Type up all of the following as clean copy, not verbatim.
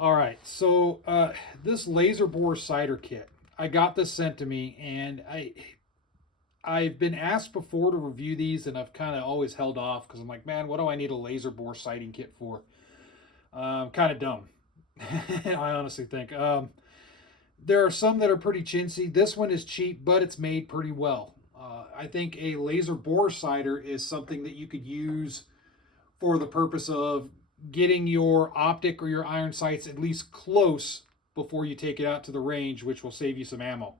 All right, so this laser bore cider kit, I got this sent to me, and I've been asked before to review these, and I've kind of always held off because I'm like, man, what do I need a laser bore sighting kit for? Kind of dumb. I honestly think. There are some that are pretty chintzy. This one is cheap, but it's made pretty well. I think a laser bore sighter is something that you could use for the purpose of getting your optic or your iron sights at least close before you take it out to the range, which will save you some ammo.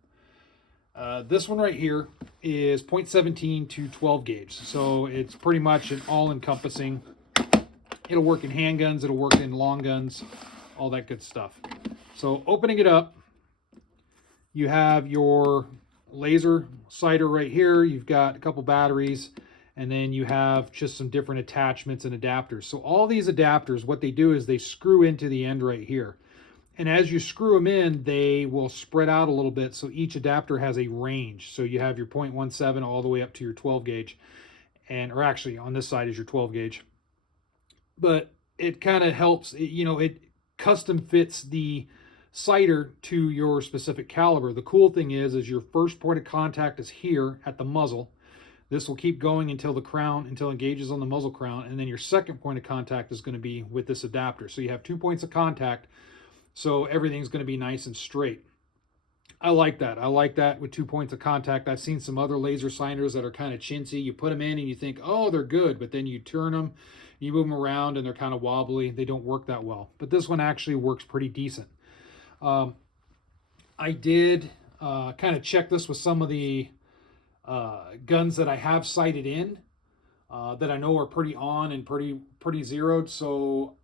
This one right here is .17 to 12 gauge, so it's pretty much an all-encompassing. It'll work in handguns, it'll work in long guns, all that good stuff. So opening it up, you have your laser sighter right here. You've got a couple batteries, and then you have just some different attachments and adapters. So all these adapters, what they do is they screw into the end right here. And as you screw them in, they will spread out a little bit, so each adapter has a range. So you have your .17 all the way up to your 12 gauge. Or actually on this side is your 12 gauge. But it kind of helps, it custom fits the sighter to your specific caliber. The cool thing is your first point of contact is here at the muzzle. This will keep going until until it engages on the muzzle crown, and then your second point of contact is going to be with this adapter. So you have 2 points of contact, so everything's going to be nice and straight. I like that. I like that with 2 points of contact. I've seen some other laser sighters that are kind of chintzy. You put them in and you think, oh, they're good, but then you turn them, you move them around, and they're kind of wobbly. They don't work that well. But this one actually works pretty decent. I did kind of check this with some of the guns that I have sighted in that I know are pretty on and pretty zeroed. So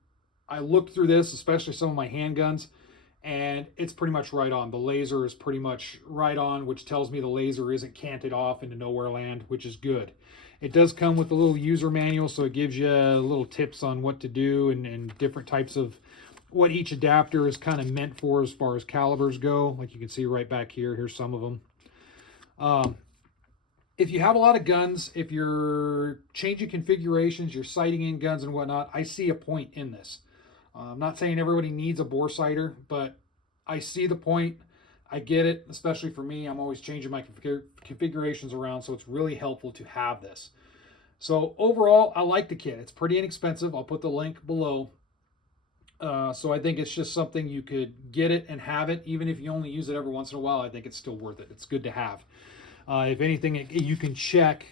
I looked through this, especially some of my handguns, and it's pretty much right on. The laser is pretty much right on, which tells me the laser isn't canted off into nowhere land, which is good. It does come with a little user manual, so it gives you little tips on what to do and different types of what each adapter is kind of meant for as far as calibers go. Like you can see right back here, here's some of them. If you have a lot of guns, if you're changing configurations, you're sighting in guns and whatnot, I see a point in this. I'm not saying everybody needs a bore sighter, but I see the point. I get it, especially for me. I'm always changing my configurations around, so it's really helpful to have this. So overall, I like the kit. It's pretty inexpensive. I'll put the link below. So I think it's just something you could get it and have it. Even if you only use it every once in a while, I think it's still worth it. It's good to have. If anything, you can check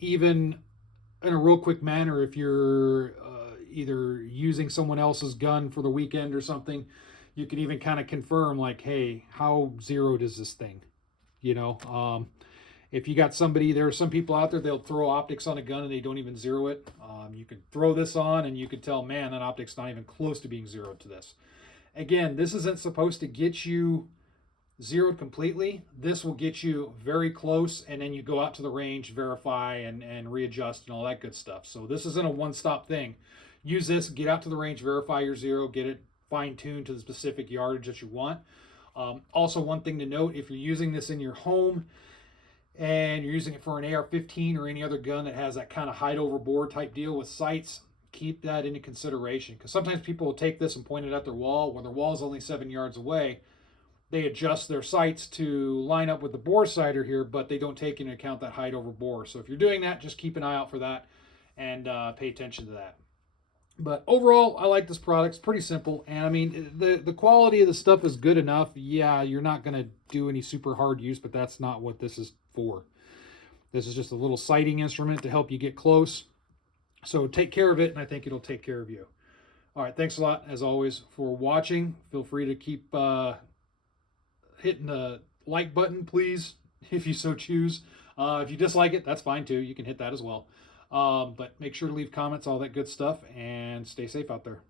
even in a real quick manner if you're either using someone else's gun for the weekend or something. You can even kind of confirm, like, hey, how zeroed is this thing? If you got somebody, there are some people out there, they'll throw optics on a gun and they don't even zero it. You can throw this on and you can tell, man, that optic's not even close to being zeroed to this. Again, this isn't supposed to get you zeroed completely. This will get you very close, and then you go out to the range, verify, and readjust and all that good stuff. So this isn't a one-stop thing. Use this, get out to the range, verify your zero, get it fine-tuned to the specific yardage that you want. Also, one thing to note, if you're using this in your home and you're using it for an AR-15 or any other gun that has that kind of hide over bore type deal with sights, keep that into consideration, because sometimes people will take this and point it at their wall when their wall is only 7 yards away. They adjust their sights to line up with the bore sighter here, but they don't take into account that hide over bore. So if you're doing that, just keep an eye out for that and pay attention to that. But overall, I like this product. It's pretty simple, and I mean, the quality of the stuff is good enough. Yeah, you're not going to do any super hard use, but that's not what this is for. This is just a little sighting instrument to help you get close. So take care of it, and I think it'll take care of you. All right, thanks a lot, as always, for watching. Feel free to keep hitting the like button, please, if you so choose. If you dislike it, that's fine too. You can hit that as well. But make sure to leave comments, all that good stuff, and stay safe out there.